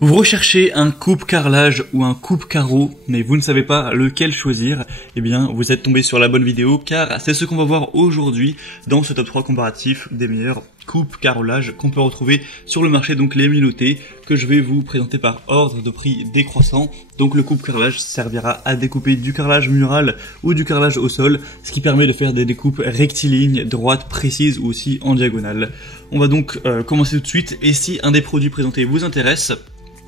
Vous recherchez un coupe-carrelage ou un coupe-carreau, mais vous ne savez pas lequel choisir, eh bien vous êtes tombé sur la bonne vidéo, car c'est ce qu'on va voir aujourd'hui dans ce top 3 comparatif des meilleurs coupe-carrelages qu'on peut retrouver sur le marché, donc les milotés, que je vais vous présenter par ordre de prix décroissant. Donc le coupe-carrelage servira à découper du carrelage mural ou du carrelage au sol, ce qui permet de faire des découpes rectilignes, droites, précises ou aussi en diagonale. On va donc commencer tout de suite, et si un des produits présentés vous intéresse,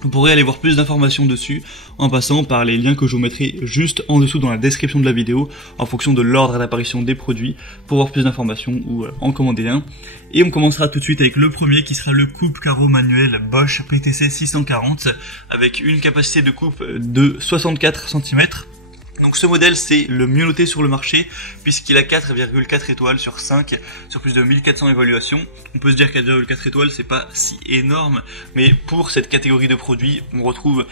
vous pourrez aller voir plus d'informations dessus en passant par les liens que je vous mettrai juste en dessous dans la description de la vidéo en fonction de l'ordre d'apparition des produits pour voir plus d'informations ou en commander un. Et on commencera tout de suite avec le premier qui sera le coupe-carreau manuel Bosch PTC 640 avec une capacité de coupe de 64 cm. Donc ce modèle c'est le mieux noté sur le marché puisqu'il a 4,4 étoiles sur 5 sur plus de 1400 évaluations. On peut se dire 4,4 étoiles c'est pas si énorme, mais pour cette catégorie de produits on retrouve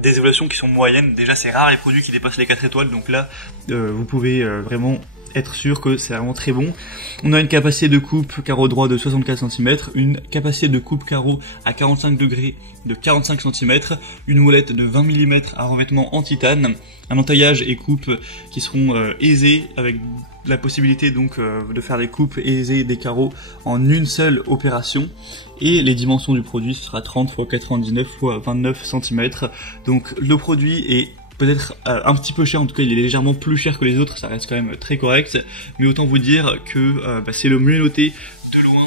des évaluations qui sont moyennes. Déjà c'est rare les produits qui dépassent les 4 étoiles, donc là vous pouvez vraiment être sûr que c'est vraiment très bon. On a une capacité de coupe carreau droit de 64 cm, une capacité de coupe carreau à 45 degrés de 45 cm, une moulette de 20 mm à revêtement en titane, un entaillage et coupe qui seront aisés avec la possibilité donc de faire des coupes aisées des carreaux en une seule opération. Et les dimensions du produit, ce sera 30 x 99 x 29 cm. Donc le produit est peut-être un petit peu cher, en tout cas il est légèrement plus cher que les autres, ça reste quand même très correct, mais autant vous dire que c'est le mieux noté de loin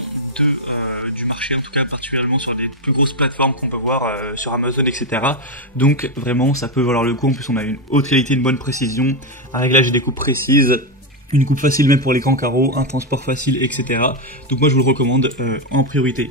du marché, en tout cas particulièrement sur des plus grosses plateformes qu'on peut voir sur Amazon, etc. Donc vraiment ça peut valoir le coup. En plus on a une haute qualité, une bonne précision, un réglage et des coupes précises, une coupe facile même pour les grands carreaux, un transport facile, etc. Donc moi je vous le recommande en priorité.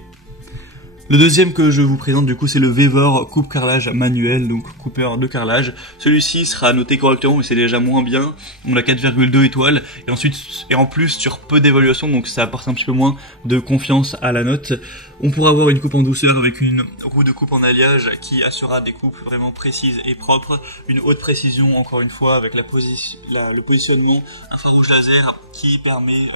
Le deuxième que je vous présente du coup c'est le Vevor coupe carrelage manuel, donc coupeur de carrelage. Celui-ci sera noté correctement mais c'est déjà moins bien, on a 4,2 étoiles et en plus sur peu d'évaluation, donc ça apporte un petit peu moins de confiance à la note. On pourra avoir une coupe en douceur avec une roue de coupe en alliage qui assurera des coupes vraiment précises et propres, une haute précision encore une fois avec le positionnement infrarouge laser qui permet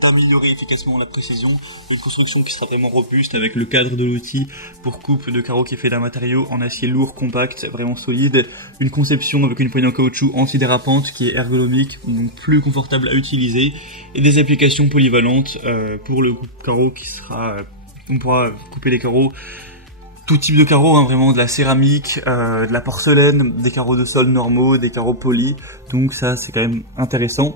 d'améliorer efficacement la précision, et une construction qui sera vraiment robuste avec le cadre de l'outil pour coupe de carreaux qui est fait d'un matériau en acier lourd, compact, vraiment solide, une conception avec une poignée en caoutchouc antidérapante qui est ergonomique, donc plus confortable à utiliser, et des applications polyvalentes pour le coupe carreau qui sera, on pourra couper les carreaux, tout type de carreaux, hein, vraiment de la céramique, de la porcelaine, des carreaux de sol normaux, des carreaux polis, donc ça c'est quand même intéressant.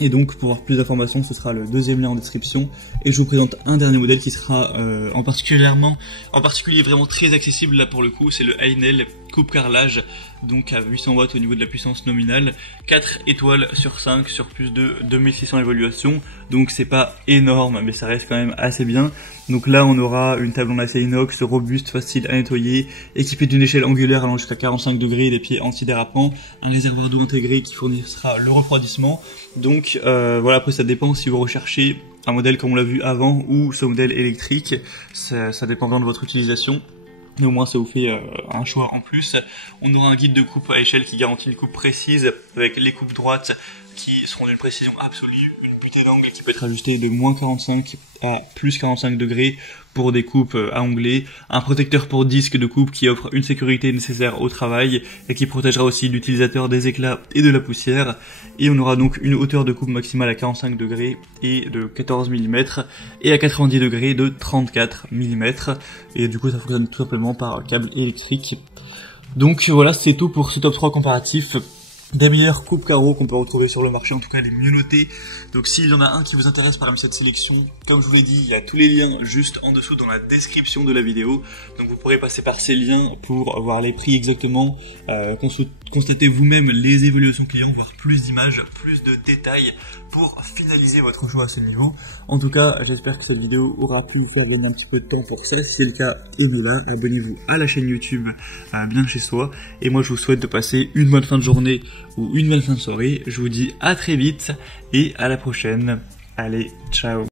Et donc pour avoir plus d'informations ce sera le deuxième lien en description, et je vous présente un dernier modèle qui sera en particulier vraiment très accessible là pour le coup, c'est le Heinel coupe carrelage, donc à 800 watts au niveau de la puissance nominale, 4 étoiles sur 5 sur plus de 2600 évaluations, donc c'est pas énorme mais ça reste quand même assez bien. Donc là on aura une table en acier inox robuste, facile à nettoyer, équipée d'une échelle angulaire allant jusqu'à 45 degrés, des pieds antidérapants, un réservoir d'eau intégré qui fournira le refroidissement. Donc voilà, après ça dépend si vous recherchez un modèle comme on l'a vu avant ou ce modèle électrique, ça dépend vraiment de votre utilisation. Mais au moins ça vous fait un choix en plus. On aura un guide de coupe à échelle qui garantit une coupe précise avec les coupes droites qui seront d'une précision absolue, une butée d'angle qui peut être ajustée de moins 45 à plus 45 degrés pour des coupes à onglet, un protecteur pour disque de coupe qui offre une sécurité nécessaire au travail et qui protégera aussi l'utilisateur des éclats et de la poussière, et on aura donc une hauteur de coupe maximale à 45 degrés et de 14 mm et à 90 degrés de 34 mm, et du coup ça fonctionne tout simplement par câble électrique. Donc voilà, c'est tout pour ce top 3 comparatif des meilleurs coupe carreaux qu'on peut retrouver sur le marché, en tout cas les mieux notés. Donc s'il y en a un qui vous intéresse parmi cette sélection, comme je vous l'ai dit, il y a tous les liens juste en dessous dans la description de la vidéo, donc vous pourrez passer par ces liens pour voir les prix exactement, constater vous-même les évaluations clients, voir plus d'images, plus de détails pour finaliser votre choix à ce niveau. En tout cas, j'espère que cette vidéo aura pu vous faire gagner un petit peu de temps pour ça. Si c'est le cas, aimez-la, abonnez-vous à la chaîne YouTube bien chez soi, et moi je vous souhaite de passer une bonne fin de journée ou une belle fin de soirée. Je vous dis à très vite et à la prochaine. Allez, ciao.